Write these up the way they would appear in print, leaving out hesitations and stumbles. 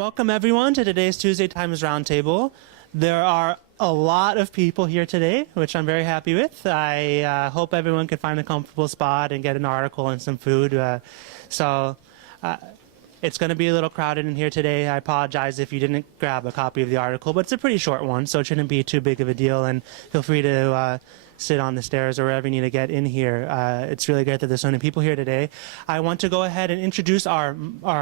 welcome everyone to today's Tuesday Times Roundtable. There are a lot of people here today, which I'm very happy with. I hope everyone can find a comfortable spot and get an article and some food. It's going to be a little crowded in here today. I apologize if you didn't grab a copy of the article, but it's a pretty short one, so it shouldn't be too big of a deal. And feel free to sit on the stairs or wherever you need to get in here. It's really great that there's so many people here today. I want to go ahead and introduce our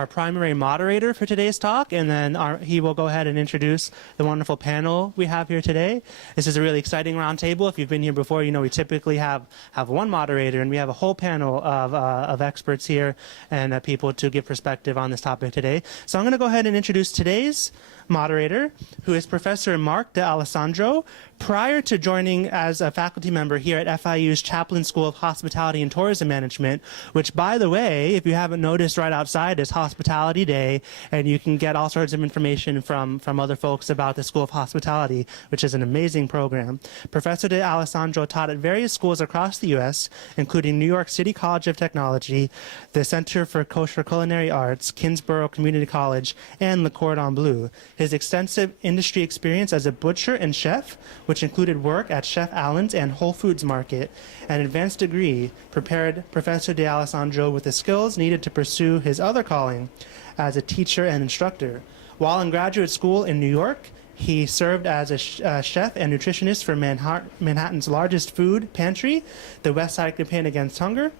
primary moderator for today's talk, and then he will go ahead and introduce the wonderful panel we have here today. This is a really exciting roundtable. If you've been here before, you know we typically have one moderator, and we have a whole panel of experts here and people to give perspective on this topic today. So I'm going to go ahead and introduce today's moderator, who is Professor Mark D'Alessandro. Prior to joining as a faculty member here at FIU's Chaplin School of Hospitality and Tourism Management, which, by the way, if you haven't noticed, right outside is Hospitality Day, and you can get all sorts of information from other folks about the School of Hospitality, which is an amazing program. Professor D'Alessandro taught at various schools across the U.S., including New York City College of Technology, the Center for Kosher Culinary Arts, Kingsborough Community College, and Le Cordon Bleu. His extensive industry experience as a butcher and chef, which included work at Chef Allen's and Whole Foods Market, an advanced degree prepared Professor D'Alessandro with the skills needed to pursue his other calling as a teacher and instructor. While in graduate school in New York, he served as a chef and nutritionist for Manhattan's largest food pantry, the West Side Campaign Against Hunger,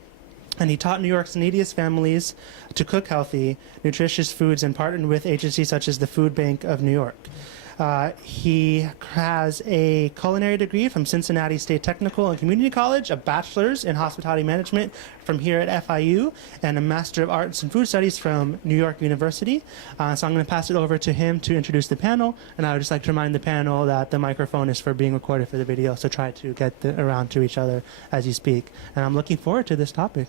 and he taught New York's neediest families to cook healthy, nutritious foods and partnered with agencies such as the Food Bank of New York. He has a culinary degree from Cincinnati State Technical and Community College, a bachelor's in hospitality management from here at FIU, and a Master of Arts in Food Studies from New York University. So I'm going to pass it over to him to introduce the panel, and I would just like to remind the panel that the microphone is for being recorded for the video, so try to get around to each other as you speak. And I'm looking forward to this topic.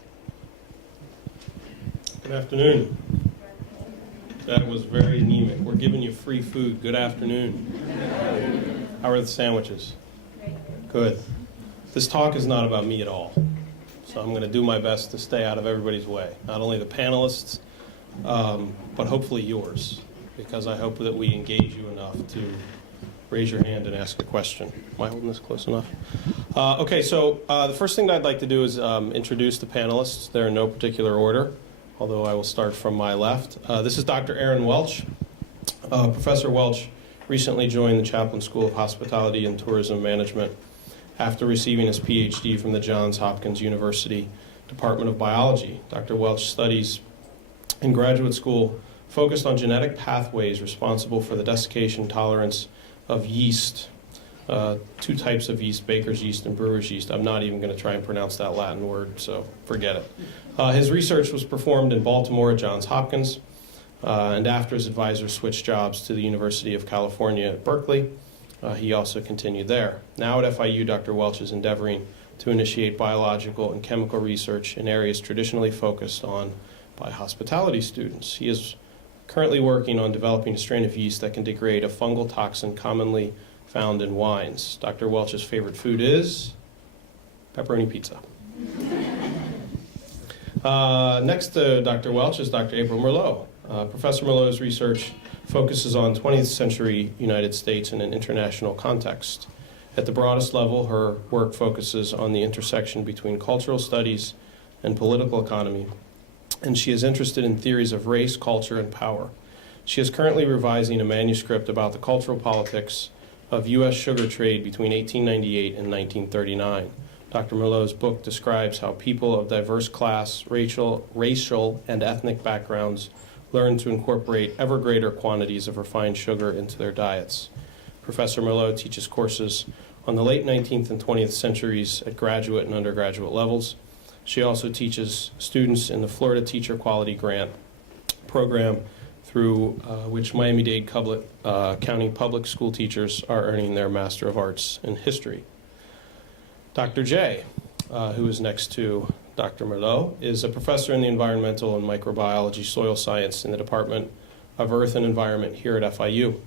Good afternoon. That was very anemic. We're giving you free food. Good afternoon. How are the sandwiches? Good. This talk is not about me at all. So I'm going to do my best to stay out of everybody's way. Not only the panelists, but hopefully yours. Because I hope that we engage you enough to raise your hand and ask a question. Am I holding this close enough? Okay, so the first thing that I'd like to do is introduce the panelists. They're in no particular order, although I will start from my left. This is Dr. Aaron Welch. Professor Welch recently joined the Chaplin School of Hospitality and Tourism Management after receiving his PhD from the Johns Hopkins University Department of Biology. Dr. Welch studies in graduate school focused on genetic pathways responsible for the desiccation tolerance of yeast. Two types of yeast, baker's yeast and brewer's yeast. I'm not even going to try and pronounce that Latin word, so forget it. His research was performed in Baltimore at Johns Hopkins, and after his advisor switched jobs to the University of California at Berkeley, he also continued there. Now at FIU, Dr. Welch is endeavoring to initiate biological and chemical research in areas traditionally focused on by hospitality students. He is currently working on developing a strain of yeast that can degrade a fungal toxin commonly found in wines. Dr. Welch's favorite food is pepperoni pizza. Next to Dr. Welch is Dr. April Merleaux. Professor Merleaux's research focuses on 20th century United States in an international context. At the broadest level, her work focuses on the intersection between cultural studies and political economy, and she is interested in theories of race, culture, and power. She is currently revising a manuscript about the cultural politics of U.S. sugar trade between 1898 and 1939. Dr. Merleaux's book describes how people of diverse class, racial, and ethnic backgrounds learn to incorporate ever greater quantities of refined sugar into their diets. Professor Merleaux teaches courses on the late 19th and 20th centuries at graduate and undergraduate levels. She also teaches students in the Florida Teacher Quality Grant program, through which Miami-Dade County public school teachers are earning their Master of Arts in History. Dr. Jay, who is next to Dr. Merleaux, is a professor in the environmental and microbiology soil science in the Department of Earth and Environment here at FIU.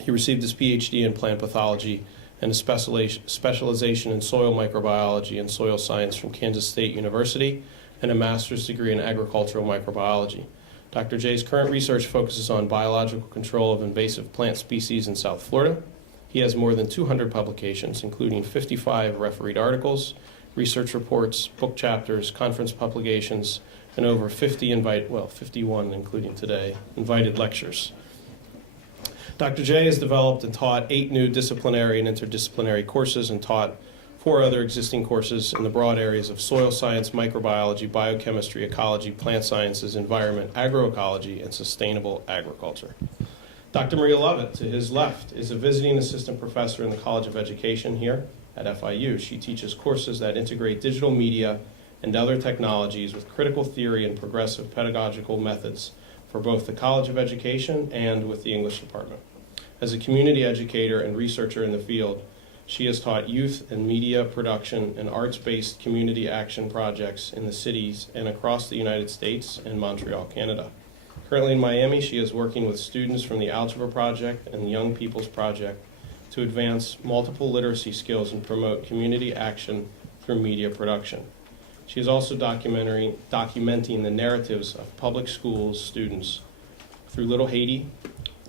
He received his PhD in plant pathology and a specialization in soil microbiology and soil science from Kansas State University, and a master's degree in agricultural microbiology. Dr. J's current research focuses on biological control of invasive plant species in South Florida. He has more than 200 publications, including 55 refereed articles, research reports, book chapters, conference publications, and over 51, including today, invited lectures. Dr. J has developed and taught 8 new disciplinary and interdisciplinary courses and taught 4 other existing courses in the broad areas of soil science, microbiology, biochemistry, ecology, plant sciences, environment, agroecology, and sustainable agriculture. Dr. Maria Lovett, to his left, is a visiting assistant professor in the College of Education here at FIU. She teaches courses that integrate digital media and other technologies with critical theory and progressive pedagogical methods for both the College of Education and with the English department. As a community educator and researcher in the field, she has taught youth and media production and arts-based community action projects in the cities and across the United States and Montreal, Canada. Currently in Miami, she is working with students from the Algebra Project and the Young People's Project to advance multiple literacy skills and promote community action through media production. She is also documenting the narratives of public schools students through Little Haiti,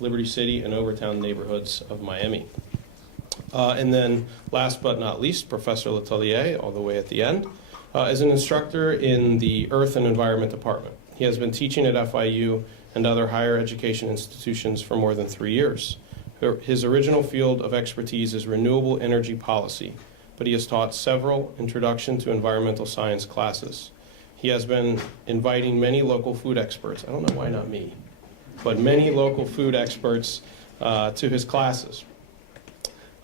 Liberty City, and Overtown neighborhoods of Miami. And then, last but not least, Professor Letelier, all the way at the end, is an instructor in the Earth and Environment Department. He has been teaching at FIU and other higher education institutions for more than 3 years. His original field of expertise is renewable energy policy, but he has taught several Introduction to Environmental Science classes. He has been inviting many local food experts, I don't know why not me, but many local food experts to his classes.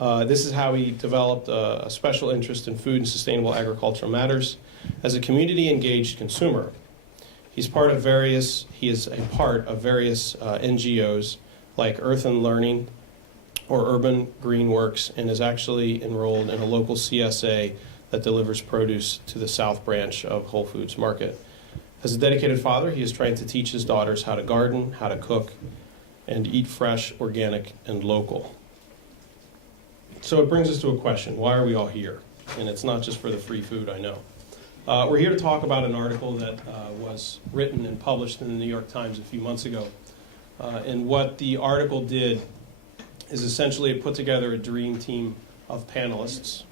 This is how he developed a special interest in food and sustainable agricultural matters. As a community-engaged consumer, he is a part of various NGOs like Earth and Learning or Urban Green Works, and is actually enrolled in a local CSA that delivers produce to the South Branch of Whole Foods Market. As a dedicated father, he is trying to teach his daughters how to garden, how to cook, and eat fresh, organic, and local. So it brings us to a question: why are we all here? And it's not just for the free food, I know. We're here to talk about an article that was written and published in the New York Times a few months ago. And what the article did is essentially it put together a dream team of panelists,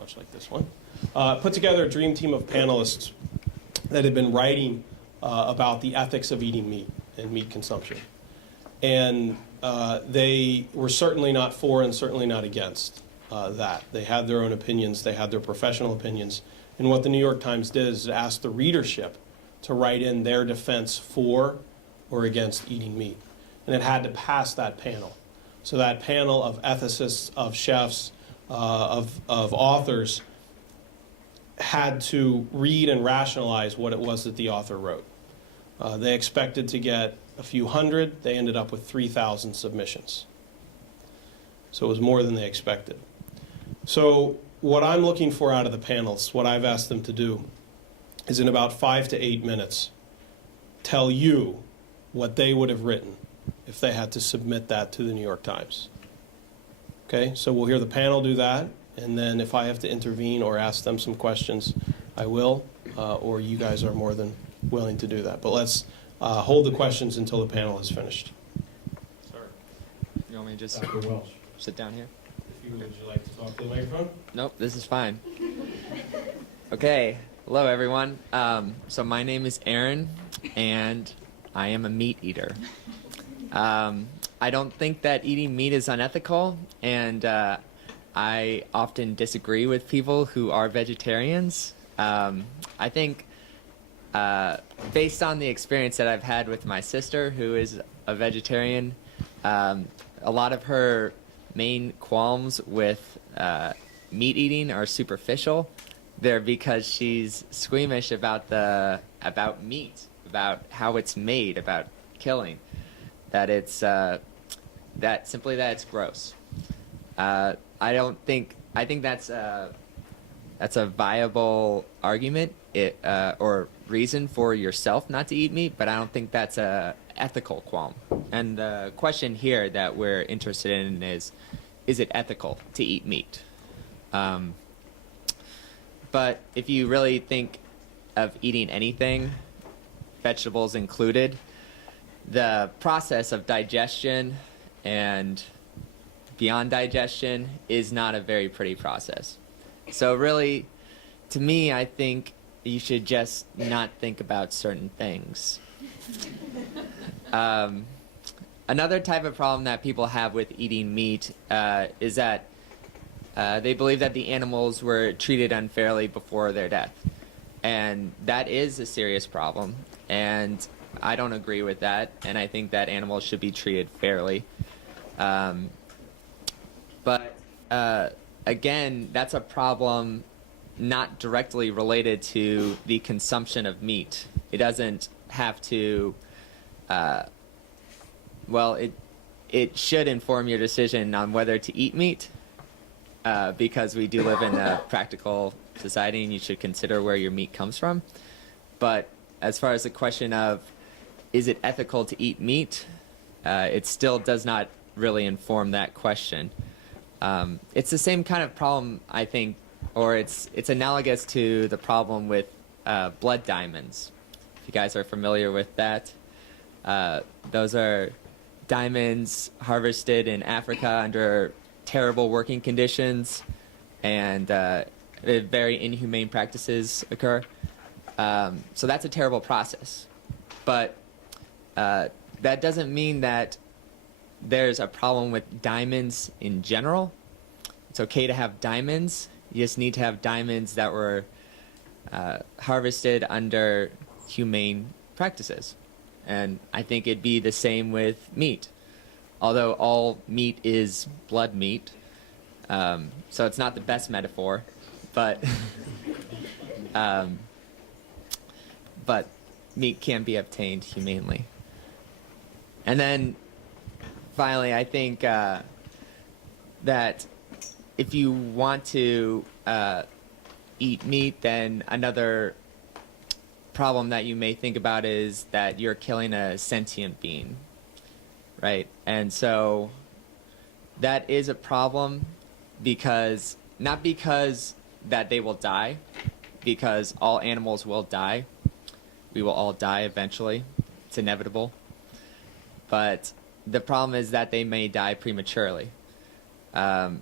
much like this one, put together a dream team of panelists that had been writing about the ethics of eating meat and meat consumption. And they were certainly not for and certainly not against that. They had their own opinions, they had their professional opinions. And what the New York Times did is ask the readership to write in their defense for or against eating meat. And it had to pass that panel. So that panel of ethicists, of chefs, of authors had to read and rationalize what it was that the author wrote. They expected to get a few hundred. They ended up with 3,000 submissions. So it was more than they expected. So what I'm looking for out of the panelists, what I've asked them to do, is in about 5 to 8 minutes, tell you what they would have written if they had to submit that to the New York Times. Okay, so we'll hear the panel do that, and then if I have to intervene or ask them some questions, I will, or you guys are more than willing to do that. But let's hold the questions until the panel is finished. Sorry. You want me to just Dr. Welch, sit down here? would you like to talk to the microphone? Nope, this is fine. Okay, hello everyone. So my name is Aaron, and I am a meat eater. I don't think that eating meat is unethical, and I often disagree with people who are vegetarians. I think based on the experience that I've had with my sister, who is a vegetarian, a lot of her main qualms with meat eating are superficial. They're because she's squeamish about meat, about how it's made, about killing. That it's that it's gross. I think that's a viable argument or reason for yourself not to eat meat, but I don't think that's a ethical qualm. And the question here that we're interested in is it ethical to eat meat? But if you really think of eating anything, vegetables included, the process of digestion and beyond digestion is not a very pretty process. So really, to me, I think you should just not think about certain things. Another type of problem that people have with eating meat is that they believe that the animals were treated unfairly before their death. And that is a serious problem. And I don't agree with that. And I think that animals should be treated fairly. But again, that's a problem not directly related to the consumption of meat. It doesn't have to, well, it should inform your decision on whether to eat meat, because we do live in a practical society and you should consider where your meat comes from. But as far as the question of, is it ethical to eat meat, it still does not really inform that question. It's the same kind of problem, I think, or it's analogous to the problem with blood diamonds. If you guys are familiar with that, those are diamonds harvested in Africa under terrible working conditions, and very inhumane practices occur. So that's a terrible process. But that doesn't mean that there's a problem with diamonds in general. It's okay to have diamonds. You just need to have diamonds that were harvested under humane practices. And I think it'd be the same with meat. Although all meat is blood meat, so it's not the best metaphor, but but meat can be obtained humanely. And then finally, I think that if you want to eat meat, then another problem that you may think about is that you're killing a sentient being, right? And so that is a problem, because not because that they will die, because all animals will die. We will all die eventually. It's inevitable. But the problem is that they may die prematurely. However,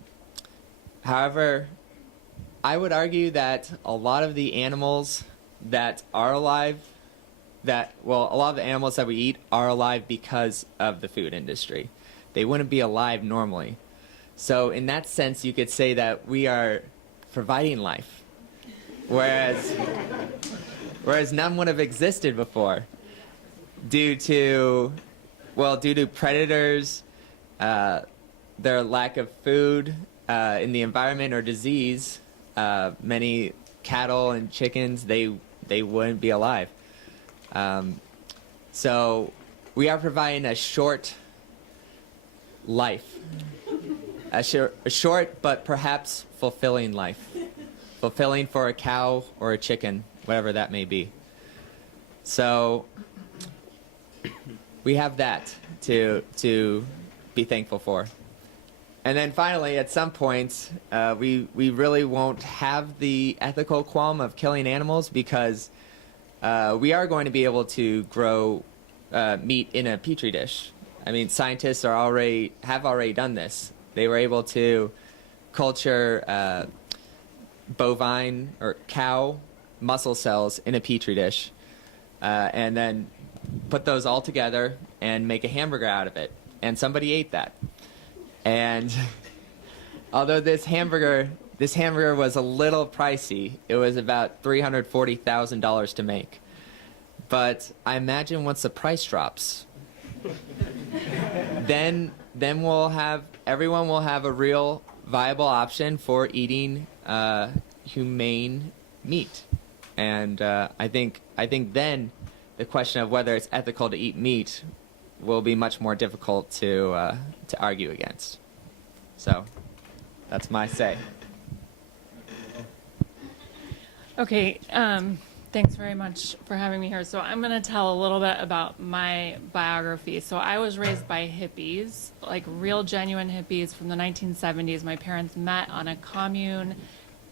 I would argue that a lot of the animals that are alive, a lot of the animals that we eat are alive because of the food industry. They wouldn't be alive normally. So in that sense, you could say that we are providing life, whereas none would have existed before due to predators, their lack of food in the environment, or disease. Many cattle and chickens, they wouldn't be alive. So we are providing a short life, a short but perhaps fulfilling life, fulfilling for a cow or a chicken, whatever that may be. So we have that to be thankful for. And then finally, at some point, we really won't have the ethical qualm of killing animals, because we are going to be able to grow meat in a petri dish. I mean, scientists have already done this. They were able to culture bovine or cow muscle cells in a petri dish, and then put those all together and make a hamburger out of it. And somebody ate that. And although this hamburger was a little pricey, it was about $340,000 to make. But I imagine once the price drops, then everyone will have a real viable option for eating humane meat. And I think then the question of whether it's ethical to eat meat will be much more difficult to argue against. So that's my say. Okay, thanks very much for having me here. So I'm going to tell a little bit about my biography. So I was raised by hippies, like real genuine hippies from the 1970s. My parents met on a commune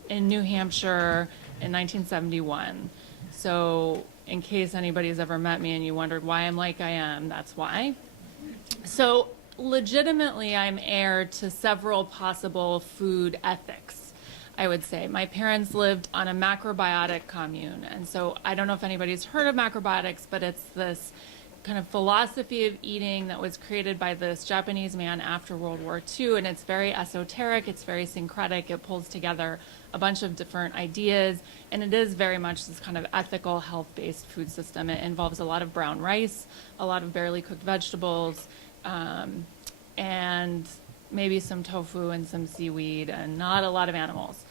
in New Hampshire, in 1971. So in case anybody's ever met me and you wondered why I'm like I am, that's why. So legitimately, I'm heir to several possible food ethics, I would say. My parents lived on a macrobiotic commune. And so I don't know if anybody's heard of macrobiotics, but it's this kind of philosophy of eating that was created by this Japanese man after World War II. And it's very esoteric, it's very syncretic, it pulls together a bunch of different ideas. And it is very much this kind of ethical, health-based food system. It involves a lot of brown rice, a lot of barely cooked vegetables, and maybe some tofu and some seaweed, and not a lot of animals.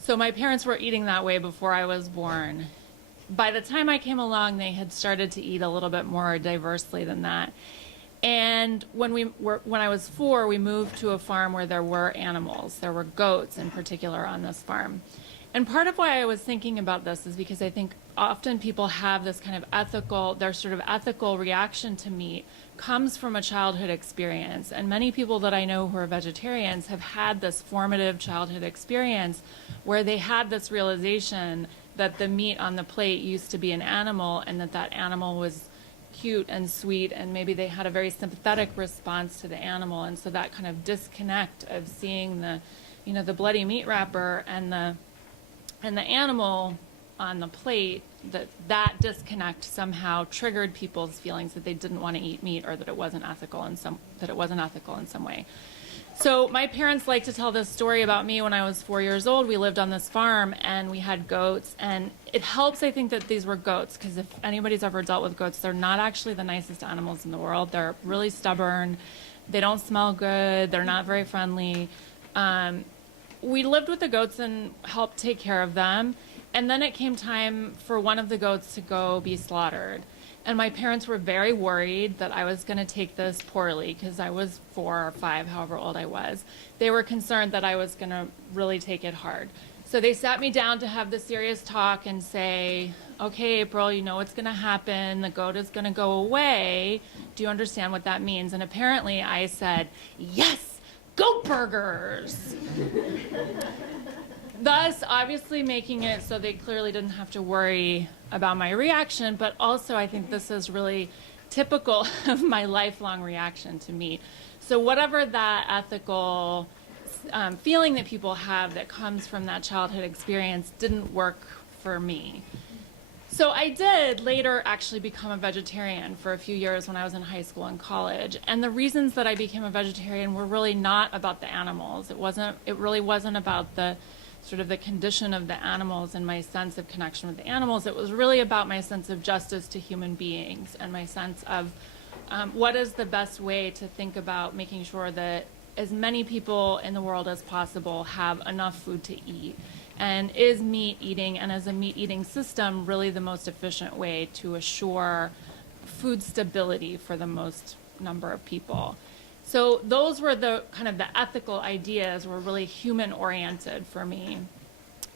So my parents were eating that way before I was born. By the time I came along, they had started to eat a little bit more diversely than that. And when I was 4, we moved to a farm where there were animals. There were goats in particular on this farm. And part of why I was thinking about this is because I think often people have this kind of their sort of ethical reaction to meat comes from a childhood experience. And many people that I know who are vegetarians have had this formative childhood experience where they had this realization that the meat on the plate used to be an animal, and that animal was cute and sweet, and maybe they had a very sympathetic response to the animal. And so that kind of disconnect of seeing the bloody meat wrapper and the animal on the plate, that disconnect somehow triggered people's feelings that they didn't want to eat meat, or that it wasn't ethical in some way. So my parents like to tell this story about me. When I was 4 years old, we lived on this farm and we had goats, and it helps, I think, that these were goats, because if anybody's ever dealt with goats, they're not actually the nicest animals in the world. They're really stubborn. They don't smell good. They're not very friendly. We lived with the goats and helped take care of them. And then it came time for one of the goats to go be slaughtered. And my parents were very worried that I was going to take this poorly, because I was 4 or 5, however old I was. They were concerned that I was going to really take it hard. So they sat me down to have the serious talk and say, okay, April, you know what's going to happen. The goat is going to go away. Do you understand what that means? And apparently I said, yes, goat burgers. Thus, obviously making it so they clearly didn't have to worry about my reaction, but also I think this is really typical of my lifelong reaction to meat. So whatever that ethical feeling that people have that comes from that childhood experience didn't work for me. So I did later actually become a vegetarian for a few years when I was in high school and college. And the reasons that I became a vegetarian were really not about the animals. It really wasn't about the sort of the condition of the animals and my sense of connection with the animals. It was really about my sense of justice to human beings and my sense of what is the best way to think about making sure that as many people in the world as possible have enough food to eat. And is meat eating, and as a meat eating system, really the most efficient way to assure food stability for the most number of people? So those were the kind of the ethical ideas were really human oriented for me.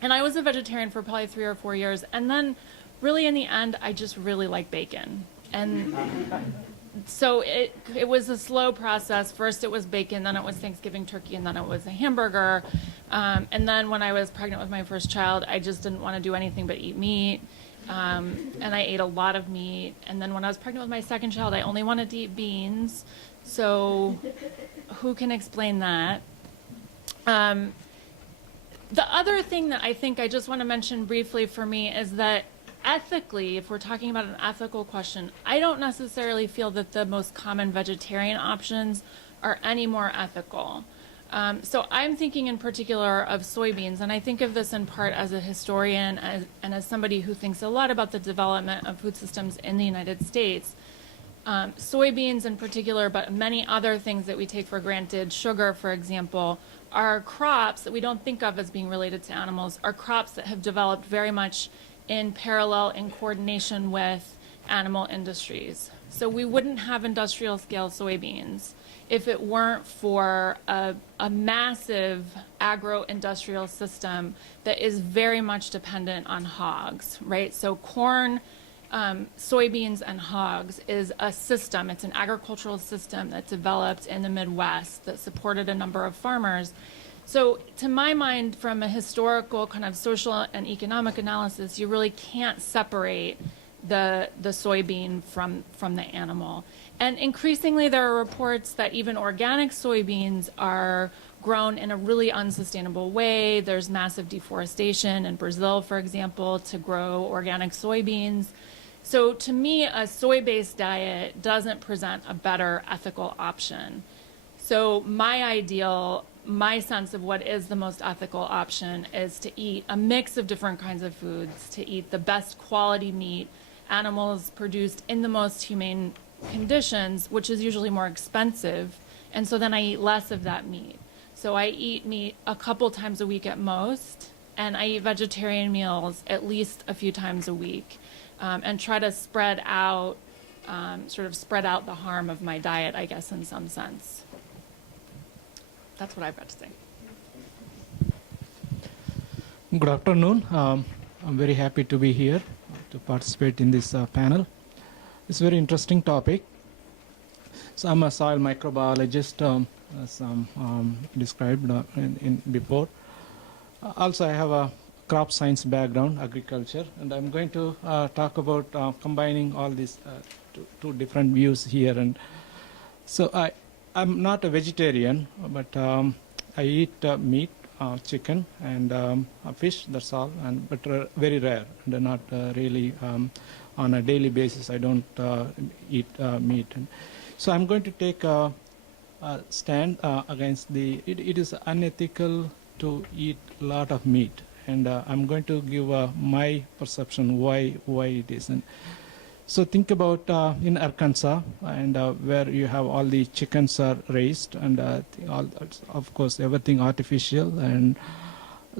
And I was a vegetarian for probably 3 or 4 years. And then really in the end, I just really like bacon. And so it was a slow process. First it was bacon, then it was Thanksgiving turkey, and then it was a hamburger. And then when I was pregnant with my first child, I just didn't want to do anything but eat meat. And I ate a lot of meat. And then when I was pregnant with my second child, I only wanted to eat beans. So who can explain that? The other thing that I think I just want to mention briefly for me is that ethically, if we're talking about an ethical question, I don't necessarily feel that the most common vegetarian options are any more ethical. So I'm thinking in particular of soybeans, and I think of this in part as a historian and as somebody who thinks a lot about the development of food systems in the United States. Soybeans in particular, but many other things that we take for granted, sugar, for example, are crops that we don't think of as being related to animals, are crops that have developed very much in parallel, in coordination with animal industries. So we wouldn't have industrial scale soybeans if it weren't for a massive agro-industrial system that is very much dependent on hogs, right? So corn, soybeans, and hogs is a system. It's an agricultural system that developed in the Midwest that supported a number of farmers So to my mind, from a historical kind of social and economic analysis, you really can't separate the soybean from the animal. And increasingly there are reports that even organic soybeans are grown in a really unsustainable way. There's massive deforestation in Brazil, for example, to grow organic soybeans. So to me, a soy-based diet doesn't present a better ethical option. So my sense of what is the most ethical option is to eat a mix of different kinds of foods, to eat the best quality meat, animals produced in the most humane conditions, which is usually more expensive. And so then I eat less of that meat. So I eat meat a couple times a week at most, and I eat vegetarian meals at least a few times a week, and try to spread out the harm of my diet, I guess, in some sense. That's what I've got to say. Good afternoon. I'm very happy to be here to participate in this panel. It's a very interesting topic. So I'm a soil microbiologist, as described in before. Also, I have a crop science background, agriculture, and I'm going to talk about combining all these two different views here. And so I'm not a vegetarian, but I eat meat, chicken, and fish. That's all, but very rare, and not really on a daily basis. I don't eat meat. And so I'm going to take a stand against it is unethical to eat a lot of meat, and I'm going to give my perception why it isn't. So think about in Arkansas, and where you have all the chickens are raised, and of course everything artificial, and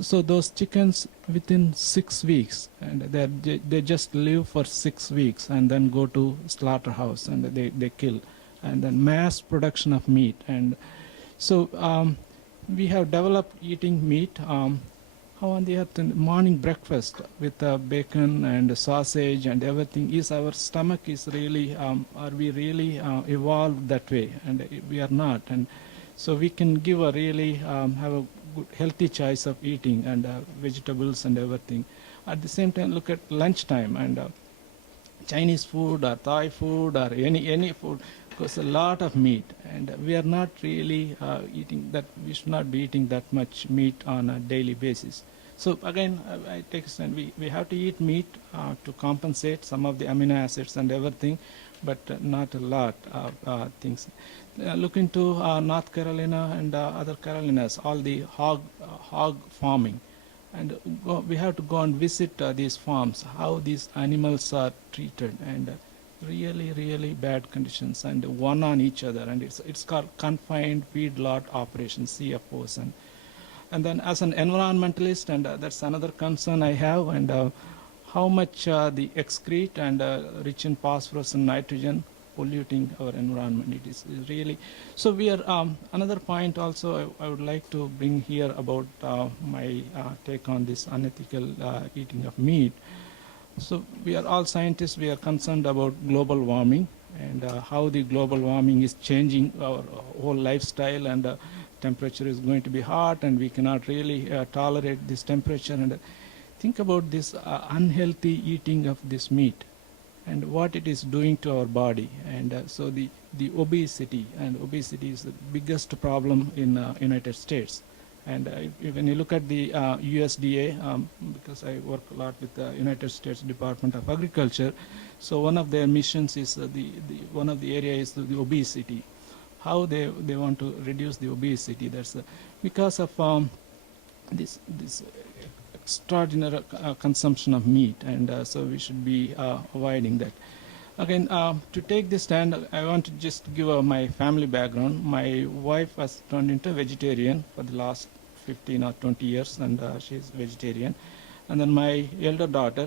so those chickens within 6 weeks, and they just live for 6 weeks, and then go to slaughterhouse, and they kill, and then mass production of meat. And so we have developed eating meat. How on the earth, morning breakfast with bacon and sausage and everything, is our stomach is really, are we really evolved that way? And we are not. And so we can give a really, have a good, healthy choice of eating, and vegetables and everything. At the same time, look at lunchtime, and Chinese food or Thai food or any food, because a lot of meat, and we are not really eating that. We should not be eating that much meat on a daily basis. So again, I take a stand. We have to eat meat to compensate some of the amino acids and everything, but not a lot of things. Look into North Carolina and other Carolinas, all the hog farming. And we have to go and visit these farms, how these animals are treated, and really, really bad conditions, and one on each other. And it's called confined feedlot operations, CFOs. And then as an environmentalist, and that's another concern I have, and how much the excrete and rich in phosphorus and nitrogen polluting our environment. It is really, so we are, another point also I would like to bring here about my take on this unethical eating of meat. So we are all scientists, we are concerned about global warming, and how the global warming is changing our whole lifestyle, and temperature is going to be hot, and we cannot really tolerate this temperature. And think about this unhealthy eating of this meat, and what it is doing to our body. And so the obesity, and obesity is the biggest problem in United States. And when you look at the USDA, because I work a lot with the United States Department of Agriculture, so one of their missions is one of the areas is the obesity. How they want to reduce the obesity. That's because of this extraordinary consumption of meat, and so we should be avoiding that. Again, to take this stand, I want to just give my family background. My wife has turned into vegetarian for the last 15 or 20 years, and she's vegetarian. And then my elder daughter,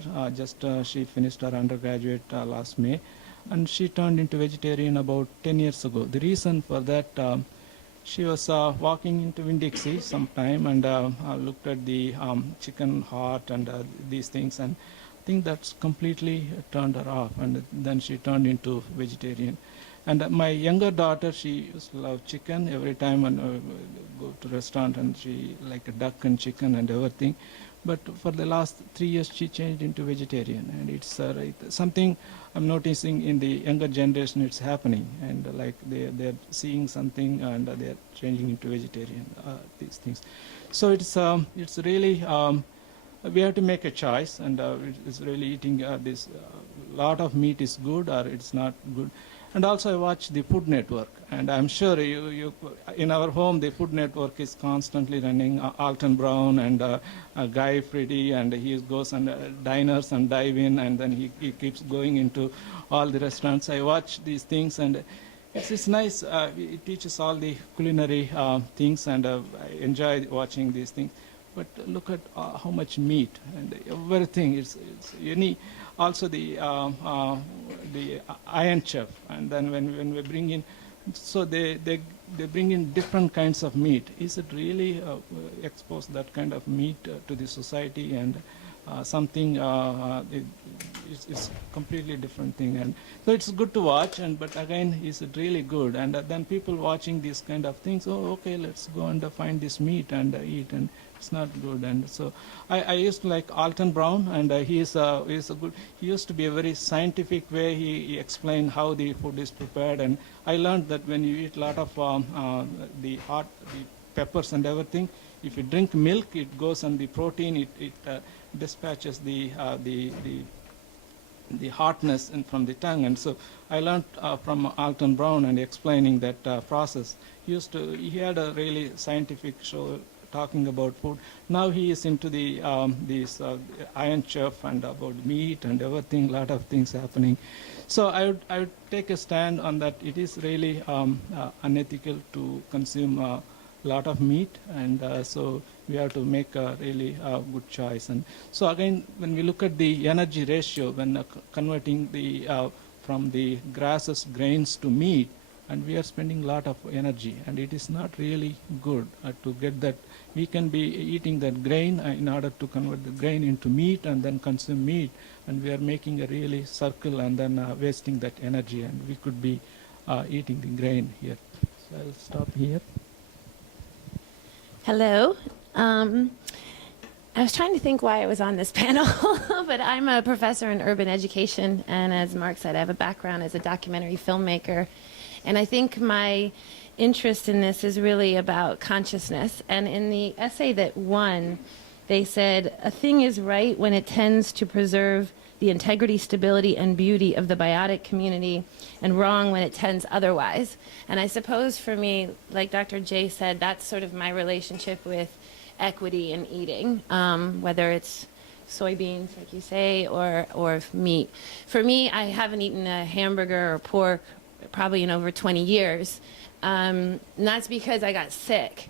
she finished her undergraduate last May, and she turned into vegetarian about 10 years ago. The reason for that, she was walking into Winn-Dixie sometime, and looked at the chicken heart and these things, and I think that's completely turned her off, and then she turned into vegetarian. And my younger daughter, she used to love chicken every time and go to restaurant, and she like a duck and chicken and everything. But for the last 3 years, she changed into vegetarian, and it's something I'm noticing in the younger generation. It's happening, and like they're seeing something, and they're changing into vegetarian. These things, so it's really we have to make a choice, and it's really eating this. Lot of meat is good or it's not good. And also I watch the Food Network, and I'm sure you in our home the Food Network is constantly running Alton Brown and Guy Fieri, and he goes and diners and dive in, and then he keeps going into all the restaurants. I watch these things, and it's nice. It teaches all the culinary things, and I enjoy watching these things. But look at how much meat and everything. It's any. Also the Iron Chef, and then when we bring in, so they bring in different kinds of meat. Is it really expose that kind of meat to the society, and something it's completely different thing. And so it's good to watch, and but again, is it really good? And then people watching these kind of things, oh, okay, let's go and find this meat and eat, and it's not good. And so I used to like Alton Brown, and he is a good. He used to be a very scientific way. He explained how the food is prepared, and I learned that when you eat a lot of the peppers and everything, if you drink milk, it goes on the protein. It dispatches the hardness from the tongue. And so I learned from Alton Brown and explaining that process. He had a really scientific show talking about food. Now he is into the Iron Chef and about meat and everything, lot of things happening. So I would take a stand on that. It is really unethical to consume a lot of meat, and so we have to make a really good choice. And so again, when we look at the energy ratio, when converting from the grasses, grains to meat, and we are spending a lot of energy, and it is not really good to get that. We can be eating that grain in order to convert the grain into meat and then consume meat, and we are making a really circle and then wasting that energy, and we could be eating the grain here. So I'll stop here. Hello. I was trying to think why I was on this panel, but I'm a professor in urban education, and as Mark said, I have a background as a documentary filmmaker. And I think my interest in this is really about consciousness. And in the essay that won, they said, a thing is right when it tends to preserve the integrity, stability, and beauty of the biotic community, and wrong when it tends otherwise. And I suppose for me, like Dr. Jay said, that's sort of my relationship with equity in eating, whether it's soybeans, like you say, or meat. For me, I haven't eaten a hamburger or pork probably in over 20 years. And that's because I got sick.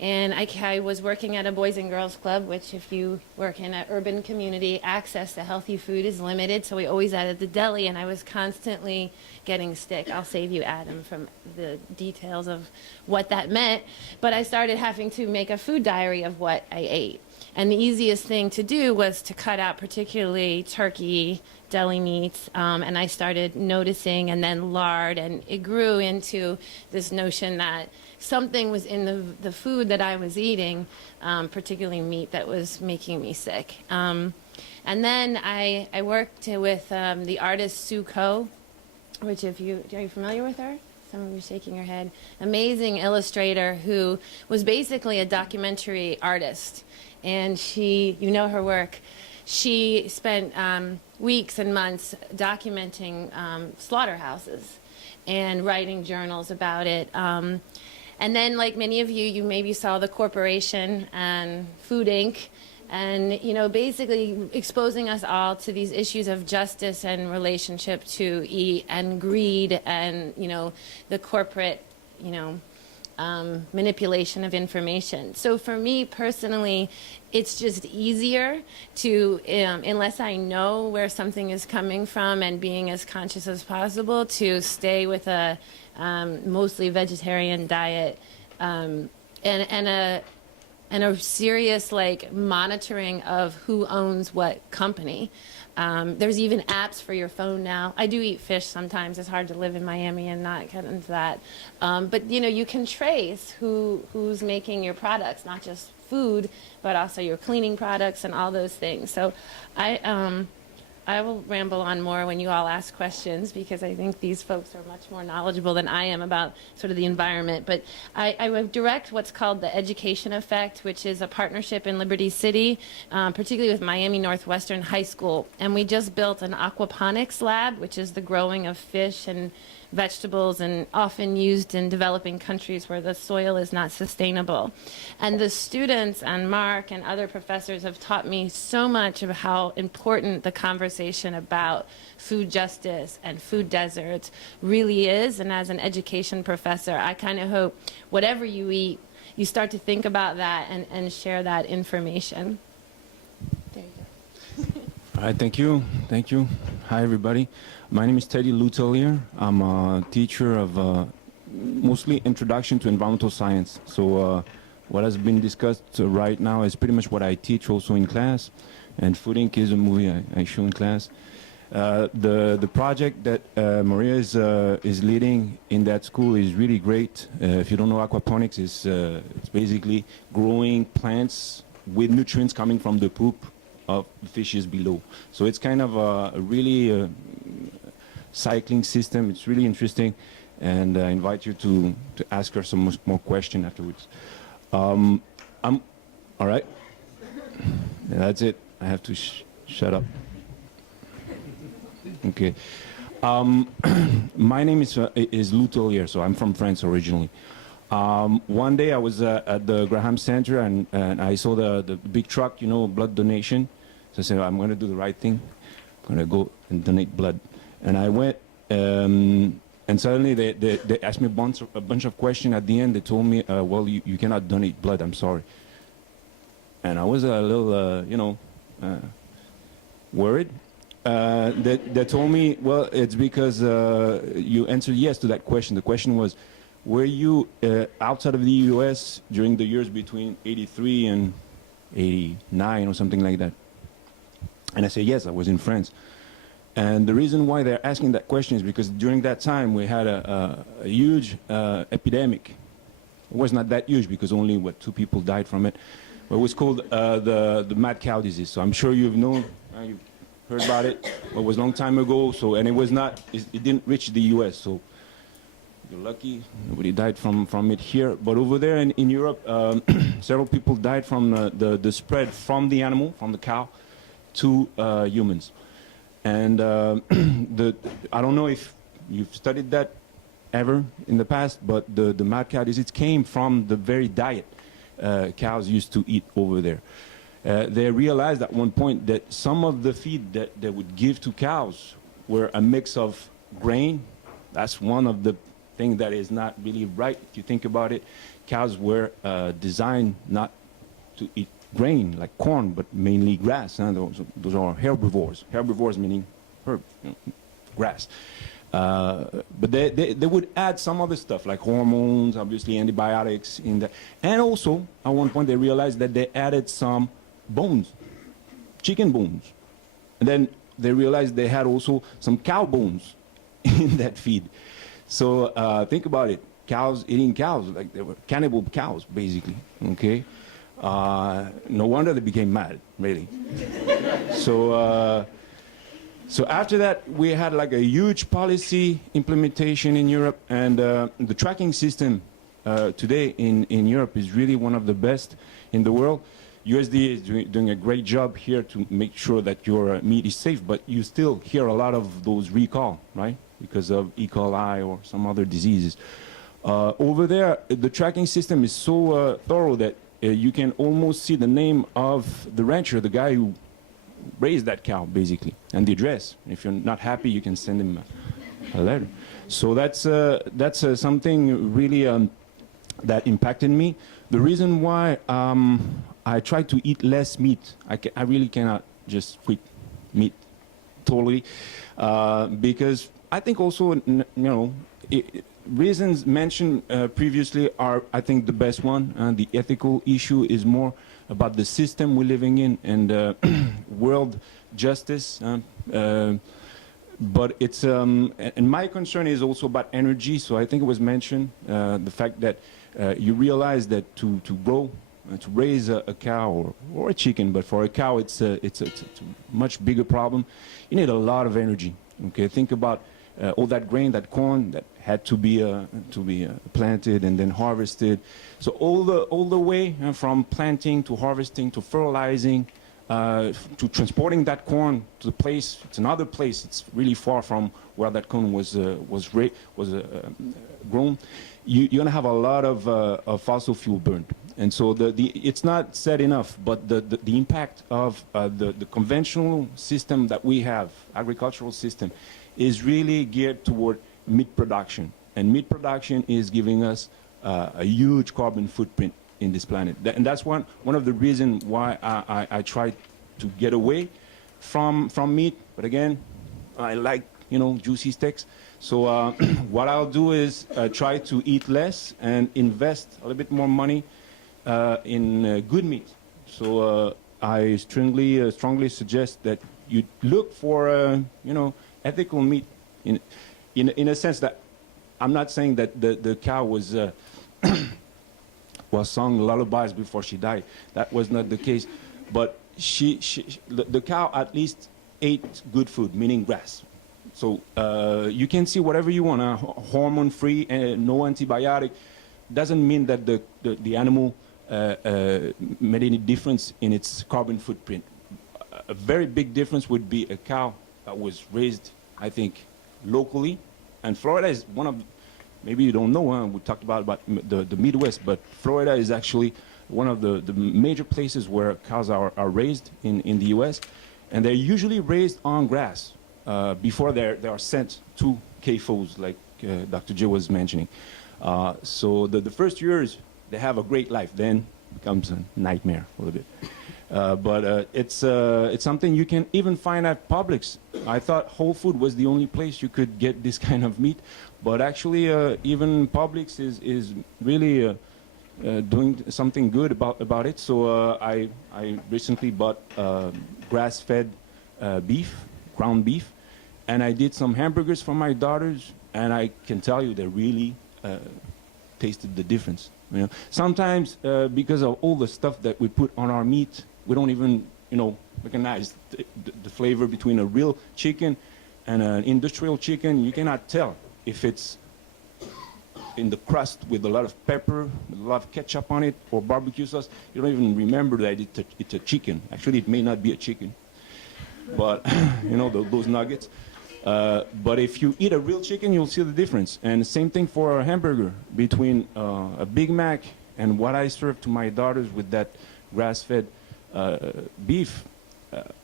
And I was working at a Boys and Girls Club, which if you work in an urban community, access to healthy food is limited. So we always added the deli, and I was constantly getting sick. I'll save you, Adam, from the details of what that meant. But I started having to make a food diary of what I ate. And the easiest thing to do was to cut out particularly turkey, deli meats, and I started noticing, and then lard, and it grew into this notion that something was in the food that I was eating, particularly meat, that was making me sick. And then I worked with the artist Sue Coe, which are you familiar with her? Some of you shaking your head. Amazing illustrator who was basically a documentary artist. And you know her work. She spent weeks and months documenting slaughterhouses and writing journals about it. And then, like many of you, you maybe saw The Corporation and Food Inc., and basically exposing us all to these issues of justice and relationship to eat and greed and the corporate manipulation of information. So for me personally, it's just easier to, unless I know where something is coming from and being as conscious as possible, to stay with a mostly vegetarian diet and a serious monitoring of who owns what company. There's even apps for your phone now. I do eat fish sometimes. It's hard to live in Miami and not get into that. But you can trace who's making your products, not just food, but also your cleaning products and all those things. So I will ramble on more when you all ask questions, because I think these folks are much more knowledgeable than I am about sort of the environment. But I would direct what's called the Education Effect, which is a partnership in Liberty City, particularly with Miami Northwestern High School. And we just built an aquaponics lab, which is the growing of fish and vegetables, and often used in developing countries where the soil is not sustainable. And the students and Mark and other professors have taught me so much of how important the conversation about food justice and food deserts really is. And as an education professor, I kind of hope whatever you eat, you start to think about that and share that information. There you go. All right, thank you. Thank you. Hi, everybody. My name is Teddy Lutelier. I'm a teacher of mostly introduction to environmental science. So what has been discussed right now is pretty much what I teach also in class. And Food Inc. is a movie I show in class. The project that Maria is leading in that school is really great. If you don't know, aquaponics is it's basically growing plants with nutrients coming from the poop of the fishes below. So it's kind of a really cycling system. It's really interesting, and I invite you to ask her some more questions afterwards. I'm all right. Yeah, that's it. I have to shut up. Okay. My name is Lutelier, so I'm from France originally. One day I was at the Graham Center, and I saw the big truck, blood donation. So I said, I'm going to do the right thing. I'm going to go and donate blood. And I went, and suddenly they asked me a bunch of questions. At the end, they told me, well, you cannot donate blood, I'm sorry. And I was a little, worried. They told me, well, it's because you answered yes to that question. The question was, were you outside of the U.S. during the years between 83 and 89 or something like that? And I said, yes, I was in France. And the reason why they're asking that question is because during that time we had a huge epidemic. It was not that huge because only, 2 people died from it. But it was called the mad cow disease. So I'm sure you've known, you've heard about it. It was a long time ago. So, and it didn't reach the U.S. So you're lucky, nobody died from it here. But over there in Europe, several people died from the spread from the animal, from the cow, to humans. And I don't know if you've studied that ever in the past, but the mad cow disease came from the very diet cows used to eat over there. They realized at one point that some of the feed that they would give to cows were a mix of grain. That's one of the things that is not really right. If you think about it, cows were designed not to eat grain like corn, but mainly grass. Those are herbivores. Herbivores meaning grass. But they would add some other stuff like hormones, obviously antibiotics in that. And also, at one point, they realized that they added some bones, chicken bones. And then they realized they had also some cow bones in that feed. So think about it. Cows eating cows, like they were cannibal cows, basically. Okay. No wonder they became mad, really. So after that, we had like a huge policy implementation in Europe, and the tracking system today in Europe is really one of the best in the world. USDA is doing a great job here to make sure that your meat is safe, but you still hear a lot of those recall, right? Because of E. coli or some other diseases. Over there, the tracking system is so thorough that you can almost see the name of the rancher, the guy who raised that cow, basically, and the address. If you're not happy, you can send him a letter. So that's something really that impacted me. The reason why I try to eat less meat, I really cannot just quit meat totally, because I think also, reasons mentioned previously are, I think, the best one. The ethical issue is more about the system we're living in and world justice. But it's, and my concern is also about energy. So I think it was mentioned, the fact that you realize that to grow, to raise a cow or a chicken, but for a cow it's a much bigger problem. You need a lot of energy. Okay, think about all that grain, that corn that had to be planted and then harvested. So all the way from planting to harvesting to fertilizing to transporting that corn to the place. It's another place. It's really far from where that corn was grown. You're gonna have a lot of fossil fuel burned, and so it's not said enough. But the impact of the conventional system that we have, agricultural system, is really geared toward meat production, and meat production is giving us a huge carbon footprint in this planet. And that's one of the reasons why I try to get away from meat. But again, I like, juicy steaks. So what I'll do is try to eat less and invest a little bit more money in good meat. So I strongly suggest that you look for ethical meat in a sense that I'm not saying that the cow was sung lullabies before she died. That was not the case. But the cow at least ate good food, meaning grass. So you can see whatever you want, hormone-free, no antibiotic. Doesn't mean that the animal made any difference in its carbon footprint. A very big difference would be a cow that was raised, I think, locally. And Florida is one of, maybe you don't know, we talked about the Midwest, but Florida is actually one of the major places where cows are raised in the U.S. And they're usually raised on grass before they are sent to CAFOs, like Dr. J was mentioning. So the first years, they have a great life. Then it becomes a nightmare a little bit. But it's something you can even find at Publix. I thought Whole Food was the only place you could get this kind of meat, but actually even Publix is really doing something good about it. So I recently bought grass-fed beef, ground beef, and I did some hamburgers for my daughters, and I can tell you they really tasted the difference. Sometimes because of all the stuff that we put on our meat, we don't even, recognize the flavor between a real chicken and an industrial chicken. You cannot tell if it's in the crust with a lot of pepper, with a lot of ketchup on it, or barbecue sauce. You don't even remember that it's a chicken. Actually, it may not be a chicken, but those nuggets. But if you eat a real chicken, you'll see the difference. And same thing for a hamburger between a Big Mac and what I serve to my daughters with that grass-fed beef.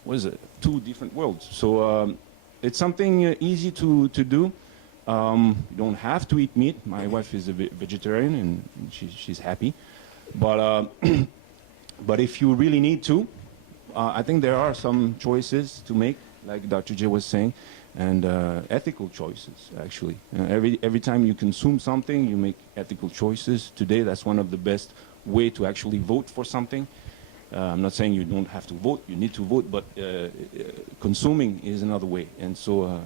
Was it? Two different worlds. So it's something easy to do. You don't have to eat meat. My wife is a vegetarian and she's happy. But but if you really need to, I think there are some choices to make, like Dr. J was saying, and ethical choices, actually. Every time you consume something, you make ethical choices. Today, that's one of the best way to actually vote for something. I'm not saying you don't have to vote, you need to vote, but consuming is another way. And so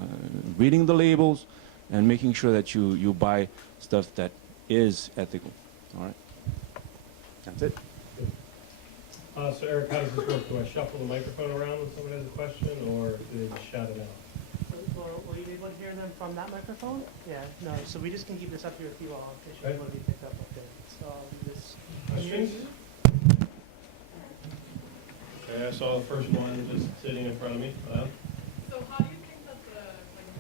reading the labels and making sure that you buy stuff that is ethical. All right. That's it. So Eric, how does this work? Do I shuffle the microphone around when someone has a question, or do they just shout it out? Will you be able to hear them from that microphone? Yeah, no, so we just can keep this up here if you all, in case you Okay. want to be picked up up there. So this. Questions? Okay, I saw the first one just sitting in front of me. So how do you think that the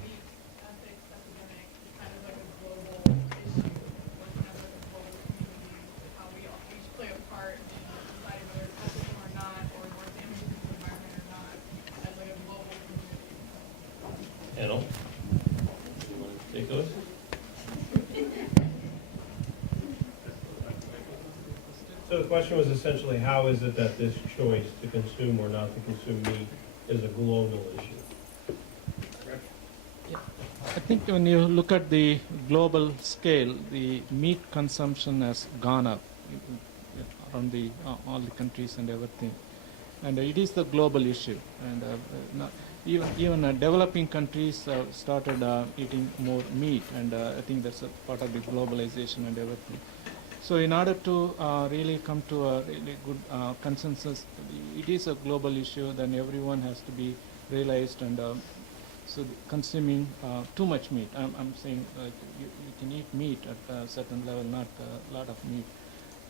meat ethics epidemic is kind of like a global issue, or kind of like a global community, how we all each play a part in deciding whether it's ethical or not, or more damaging to the environment or not, as like a global community? Panel. You want to take those? So the question was essentially, how is it that this choice to consume or not to consume meat is a global issue? I think when you look at the global scale, the meat consumption has gone up. around the all the countries and everything. And it is the global issue. And not, even developing countries started eating more meat, and I think that's a part of the globalization and everything. So in order to really come to a really good consensus, it is a global issue, then everyone has to be realized. And so consuming too much meat, I'm saying like you can eat meat at a certain level, not a lot of meat.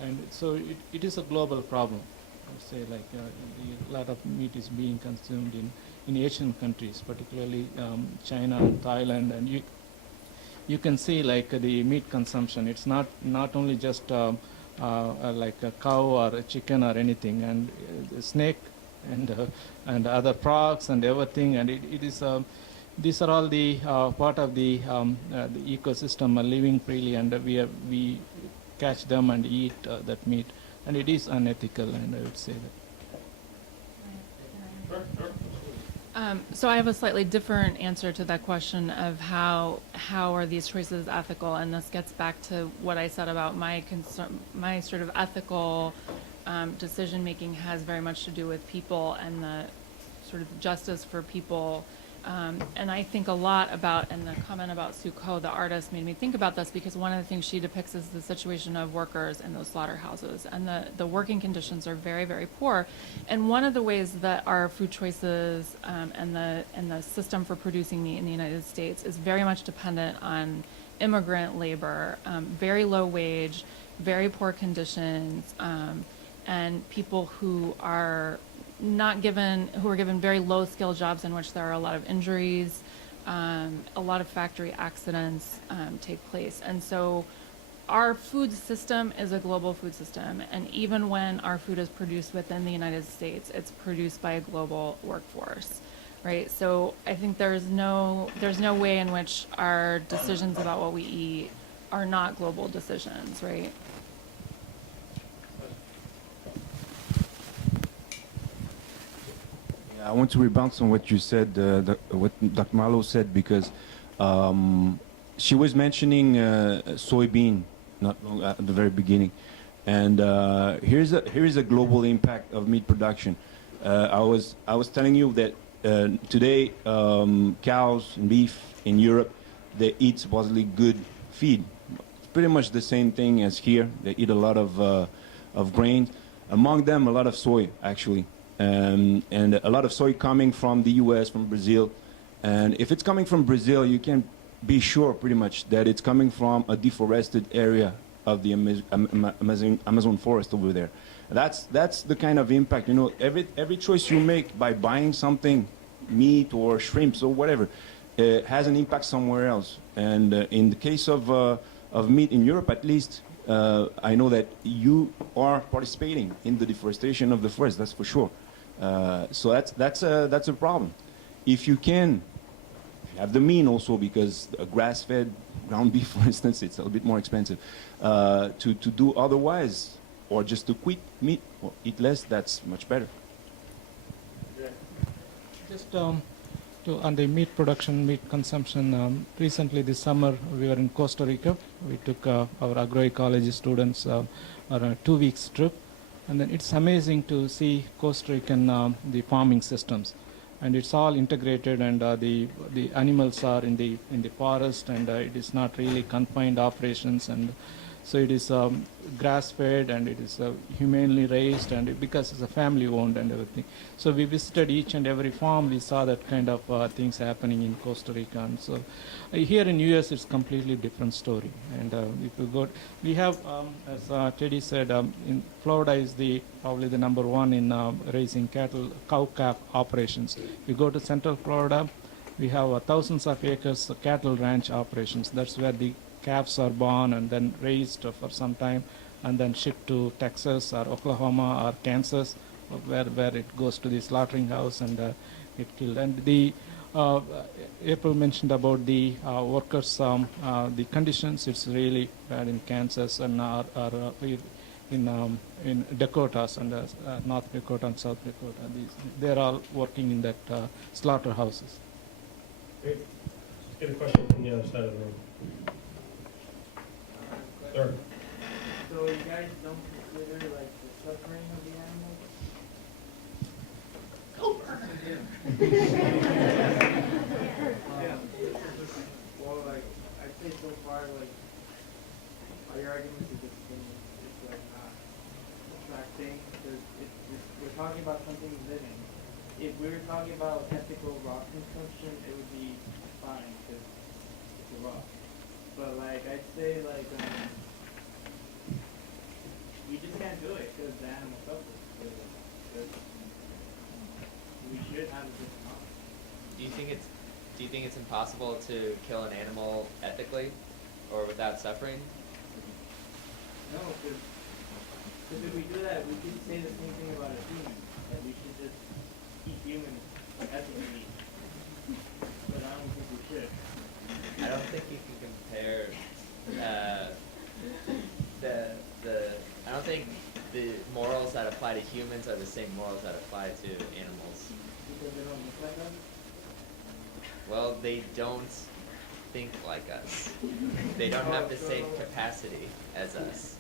And so it is a global problem. I would say like a lot of meat is being consumed in Asian countries, particularly China and Thailand, and you can see like the meat consumption. It's not only just like a cow or a chicken or anything, and a snake and other frogs and everything, and it is these are all the part of the ecosystem living freely, and we catch them and eat that meat, and it is unethical, and I would say that. So I have a slightly different answer to that question of how are these choices ethical, and this gets back to what I said about my sort of ethical decision making has very much to do with people and the sort of justice for people. And I think a lot about, and the comment about Sue Ko, the artist, made me think about this, because one of the things she depicts is the situation of workers in those slaughterhouses, and the working conditions are very, very poor. And one of the ways that our food choices and the system for producing meat in the United States is very much dependent on immigrant labor, very low wage, very poor conditions, and people who are given very low skill jobs in which there are a lot of injuries, a lot of factory accidents take place. And so our food system is a global food system, and even when our food is produced within the United States, it's produced by a global workforce, right? So I think there's no way in which our decisions about what we eat are not global decisions, right? I want to rebound on what you said, what Dr. Merleaux said, because she was mentioning soybean not long at the very beginning, and here is a global impact of meat production. I was telling you that today cows and beef in Europe, they eat supposedly good feed. It's pretty much the same thing as here. They eat a lot of grains, among them a lot of soy actually. And a lot of soy coming from the U.S., from Brazil. And if it's coming from Brazil, you can be sure pretty much that it's coming from a deforested area of the Amazon forest over there. That's the kind of impact, you know, every choice you make by buying something, meat or shrimps or whatever, has an impact somewhere else. And in the case of meat in Europe, at least, I know that you are participating in the deforestation of the forest, that's for sure. So that's a problem. If you can have the mean also, because a grass-fed ground beef, for instance, it's a little bit more expensive, to do otherwise, or just to quit meat or eat less, that's much better. Just on the meat production, meat consumption, recently this summer we were in Costa Rica. We took our agroecology students on a 2 weeks trip. And then it's amazing to see Costa Rican the farming systems, and it's all integrated, and the animals are in the forest, and it is not really confined operations, and so it is grass-fed, and it is humanely raised, and because it's a family-owned and everything. So we visited each and every farm. We saw that kind of things happening in Costa Rica, and so here in U.S. it's completely different story. And if you go, we have, as Teddy said, in Florida is probably the #1 in raising cattle, cow-calf operations. If you go to Central Florida, we have thousands of acres of cattle ranch operations. That's where the calves are born and then raised for some time, and then shipped to Texas or Oklahoma or Kansas, where it goes to the slaughtering house and it killed. And the April mentioned about the workers, the conditions. It's really bad in Kansas and in Dakotas and North Dakota and South Dakota. They're all working in that slaughterhouses. Great. Let's get a question from the other side of the room. Sir. So you guys don't consider like the Well, like I'd say so far, like all your arguments are just it's like not attracting because we're talking about something living. If we were talking about ethical rock consumption, it would be fine because it's a rock. But like I'd say like we just can't do it because the animal suffers. We should have a different model. Do you think it's impossible to kill an animal ethically or without suffering? No, because if we do that, we could say the same thing about a human. That we should just eat humans ethically. But I don't think we should. I don't think you can compare I don't think the morals that apply to humans are the same morals that apply to animals. Because they don't look like us? Well, they don't think like us. They don't have the same capacity as us.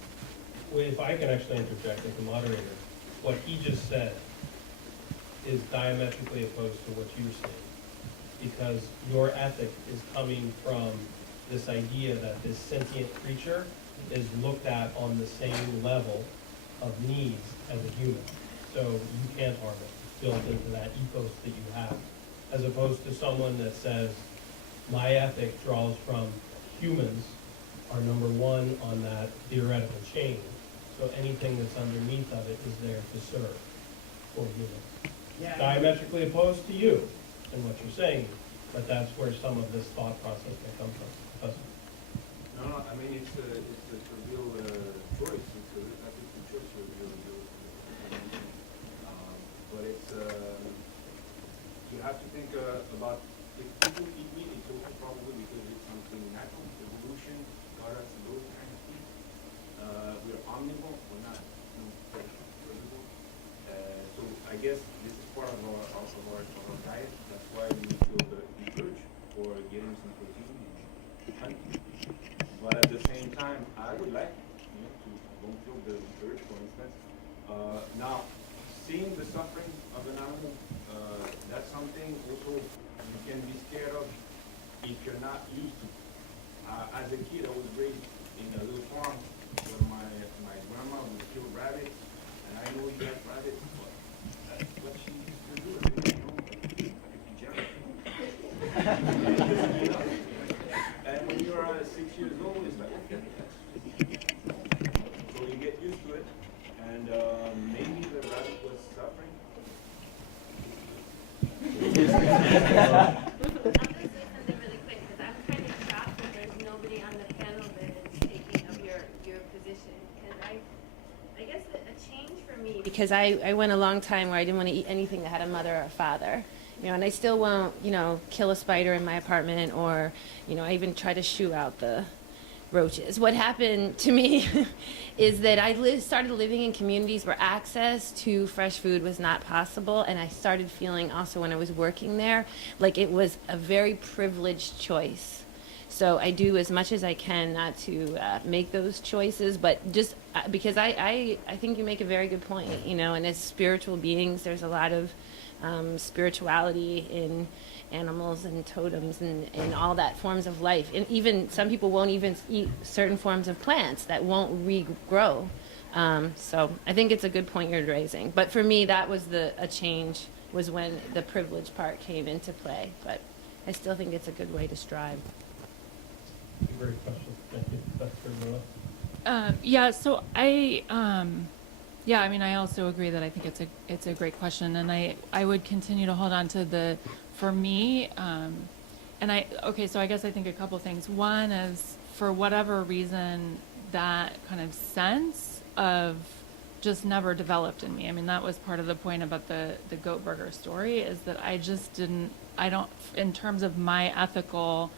Well, if I can actually interject as the moderator, what he just said is diametrically opposed to what you're saying. Because your ethic is coming from this idea that this sentient creature is looked at on the same level of needs as a human. So you can't harm it. It's built into that ethos that you have. As opposed to someone that says, my ethic draws from humans are number one on that theoretical chain. So anything that's underneath of it is there to serve for humans. Yeah. Diametrically opposed to you and what you're saying, but that's where some of this thought process can come from. No, I mean it's a real choice. It's a ethical choice. But it's you have to think about if people eat meat, it's also probably because it's something natural. Evolution got us those kind of things. We're omnivore. We're not herbivore. So I guess this is part of our diet. That's why we feel the urge for getting some protein and hunting. But at the same time, I would like to don't feel the urge, for instance. Now, seeing the suffering of an animal, that's something also you can be scared of if you're not used to. As a kid, I was raised in a little farm where my grandma would kill rabbits, and I know you like rabbits, but that's what she used to do. I could be jealous. And when you're 6 years old, it's like, okay, so you get used to it, and maybe the rabbit was suffering. I'm going to say something really quick because I'm kind of shocked that there's nobody on the panel that is taking up your position. Because I guess a change for me, because I went a long time where I didn't want to eat anything that had a mother or a father. And I still won't, kill a spider in my apartment, or, I even try to shoo out the roaches. What happened to me is that I started living in communities where access to fresh food was not possible, and I started feeling also when I was working there like it was a very privileged choice. So I do as much as I can not to make those choices, but just because I think you make a very good point, and as spiritual beings, there's a lot of spirituality in animals and totems and all that forms of life. And even some people won't even eat certain forms of plants that won't regrow. So I think it's a good point you're raising. But for me, that was a change, was when the privilege part came into play. But I still think it's a good way to strive. Great question. Thank you. Dr. Merleaux. Yeah, so I also agree that I think it's a great question, and I would continue to hold on to for me, so I guess I think a couple things. One is, for whatever reason, that kind of sense of just never developed in me. I mean, that was part of the point about the goat burger story, is that in terms of my ethical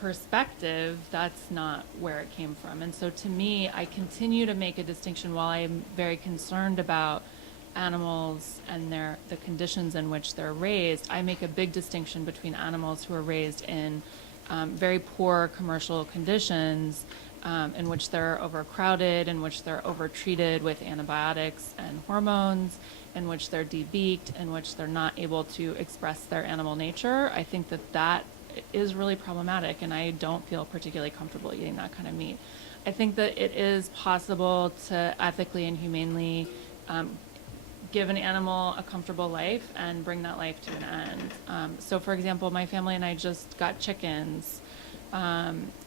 perspective, that's not where it came from. And so to me, I continue to make a distinction while I'm very concerned about animals and the conditions in which they're raised. I make a big distinction between animals who are raised in very poor commercial conditions in which they're overcrowded, in which they're overtreated with antibiotics and hormones, in which they're debeaked, in which they're not able to express their animal nature, I think that that is really problematic, and I don't feel particularly comfortable eating that kind of meat. I think that it is possible to ethically and humanely give an animal a comfortable life and bring that life to an end. So for example, my family and I just got chickens.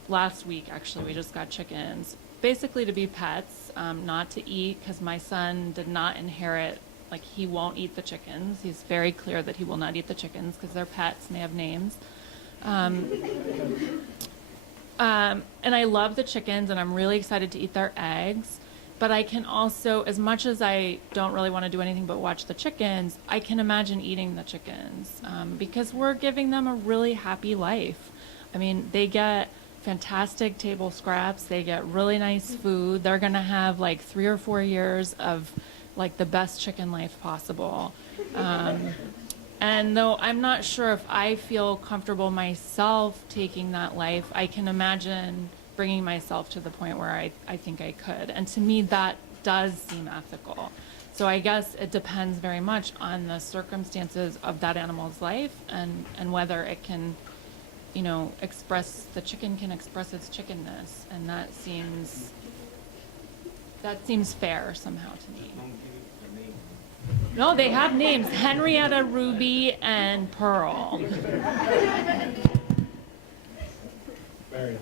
Last week, actually, we just got chickens, basically to be pets, not to eat, because my son did not inherit, like, he won't eat the chickens. He's very clear that he will not eat the chickens because they're pets and they have names. And I love the chickens, and I'm really excited to eat their eggs. But I can also, as much as I don't really want to do anything but watch the chickens, I can imagine eating the chickens because we're giving them a really happy life. I mean, they get fantastic table scraps. They get really nice food. They're going to have like 3 or 4 years of like the best chicken life possible. And though I'm not sure if I feel comfortable myself taking that life, I can imagine bringing myself to the point where I think I could. And to me, that does seem ethical. So I guess it depends very much on the circumstances of that animal's life and whether it can, you know, the chicken can express its chickenness. And that seems fair somehow to me. No, they have names: Henrietta, Ruby, and Pearl. Marion.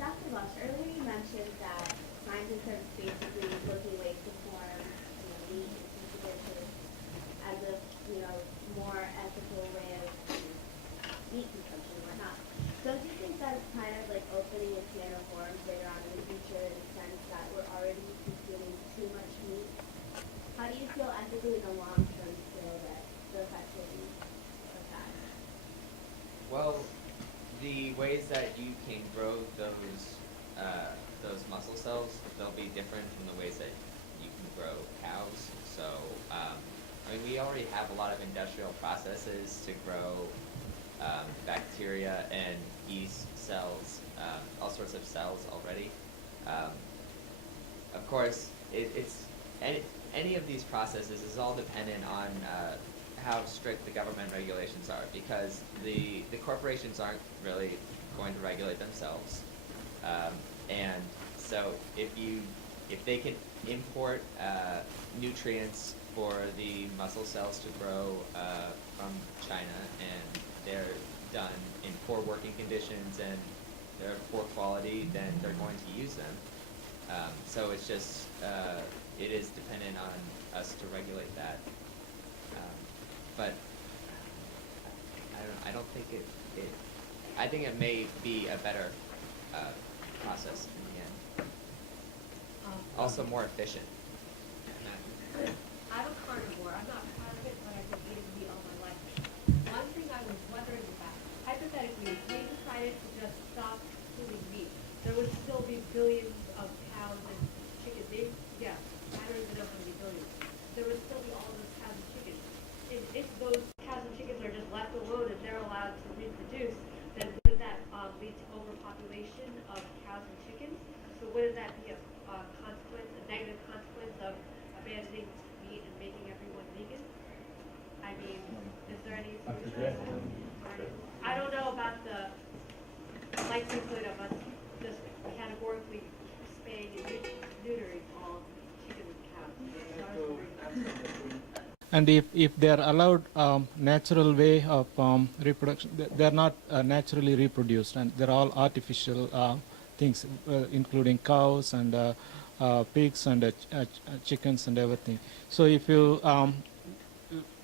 Dr. Welch, earlier you mentioned that scientists are basically looking ways to form, meat and seafood as a, more ethical way of meat consumption and whatnot. Don't you think that's kind of like opening a can of worms later on in the future in the sense that we're already consuming too much meat? How do you feel ethically in the long term still that those activities are bad? Well, the ways that you can grow those muscle cells, they'll be different from the ways that you can grow cows. So, we already have a lot of industrial processes to grow bacteria and yeast cells, all sorts of cells already. Of course, it's any of these processes is all dependent on how strict the government regulations are, because the corporations aren't really going to regulate themselves, and so if they can import nutrients for the muscle cells to grow from China, and they're done in poor working conditions and they're poor quality, then they're going to use them. So it's just it is dependent on us to regulate that. But I don't think I think it may be a better process in the end. Also more efficient. I'm a carnivore. I'm not proud of it, but I've been eating meat all my life. One thing I was wondering about, hypothetically, if we decided to just stop eating meat, there would still be billions of cows and chickens. I don't even know how many billions. There would still be all those cows and chickens. If those cows and chickens are just left alone and they're allowed to reproduce, then wouldn't that lead to overpopulation of cows and chickens? So wouldn't that be a consequence, a negative consequence of abandoning meat and making everyone vegan? I mean, is there any solution? I don't know about the likelihood of us just categorically spaying and neutering all chickens and cows. And if they are allowed natural way of reproduction, they are not naturally reproduced, and they're all artificial things, including cows and pigs and chickens and everything. So if you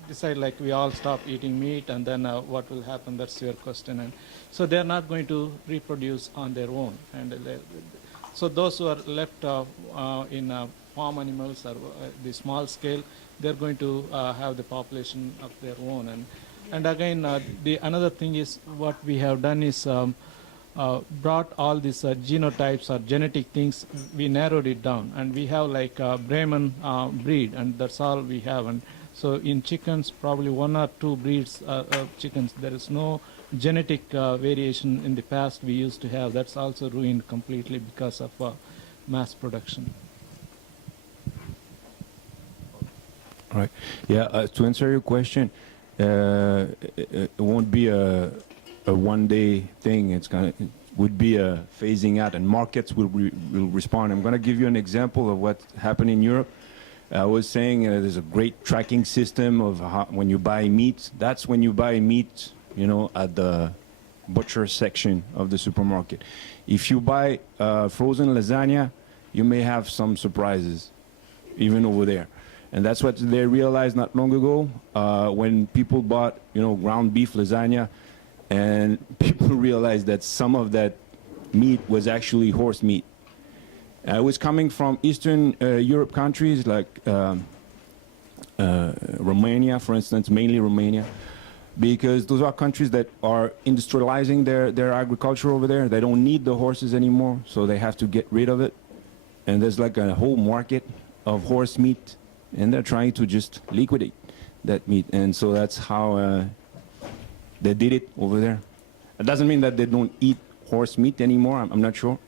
decide like we all stop eating meat, and then what will happen? That's your question. And so they're not going to reproduce on their own. And so those who are left in farm animals or the small scale, they're going to have the population of their own. And again, the another thing is what we have done is brought all these genotypes or genetic things, we narrowed it down, and we have like Brahman breed, and that's all we have. And so in chickens, probably 1 or 2 breeds of chickens. There is no genetic variation in the past we used to have, that's also ruined completely because of mass production. Right. Yeah. To answer your question, it won't be a one-day thing. It would be a phasing out, and markets will respond. I'm going to give you an example of what happened in Europe. I was saying there's a great tracking system of how, when you buy meat. That's when you buy meat, you know, at the butcher section of the supermarket. If you buy frozen lasagna, you may have some surprises, even over there. And that's what they realized not long ago when people bought, you know, ground beef lasagna, and people realized that some of that meat was actually horse meat. It was coming from Eastern Europe countries like Romania, for instance, mainly Romania, because those are countries that are industrializing their agriculture over there. They don't need the horses anymore, so they have to get rid of it. And there's like a whole market of horse meat, and they're trying to just liquidate that meat. And so that's how they did it over there. It doesn't mean that they don't eat horse meat anymore. I'm not sure.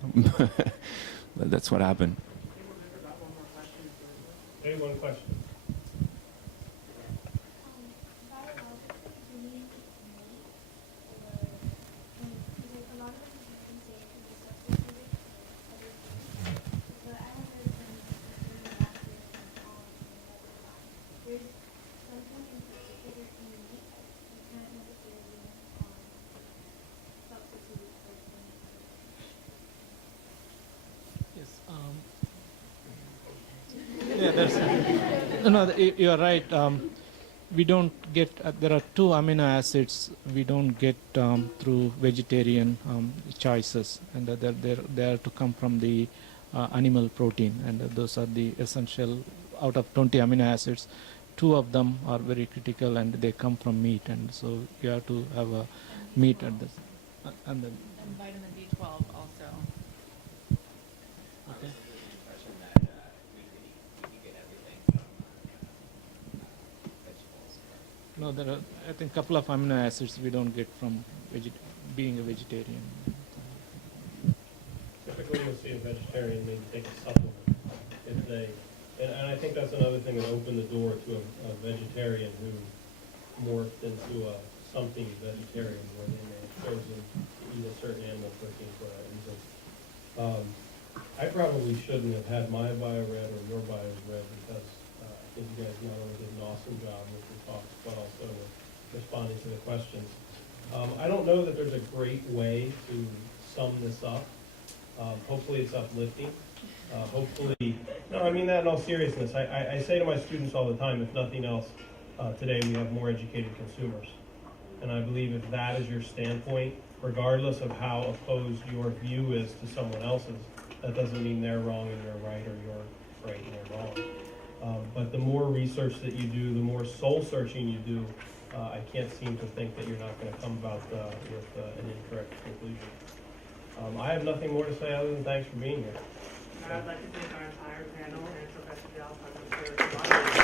But that's what happened. Maybe one question. No, you're right. We don't get, there are two amino acids we don't get through vegetarian choices, and they are to come from the animal protein, and those are the essential. Out of 20 amino acids, 2 of them are very critical, and they come from meat, and so you have to have a meat at this. And vitamin B12 also. Okay. No, there are, I think, a couple of amino acids we don't get from being a vegetarian. Typically, you'll see a vegetarian maybe take a supplement if they, and I think that's another thing that opened the door to a vegetarian who morphed into a something vegetarian, where they may have chosen to eat a certain animal protein for that reason. I probably shouldn't have had my bio read or your bio read, because I think you guys not only did an awesome job with your talks, but also with responding to the questions. I don't know that there's a great way to sum this up. Hopefully it's uplifting. Hopefully, no, I mean that in all seriousness. I say to my students all the time, if nothing else, today we have more educated consumers. And I believe if that is your standpoint, regardless of how opposed your view is to someone else's, that doesn't mean they're wrong and you're right, or you're right and they're wrong. But the more research that you do, the more soul searching you do, I can't seem to think that you're not going to come about with an incorrect conclusion. I have nothing more to say other than thanks for being here. I'd like to thank our entire panel and Professor Jayachandran for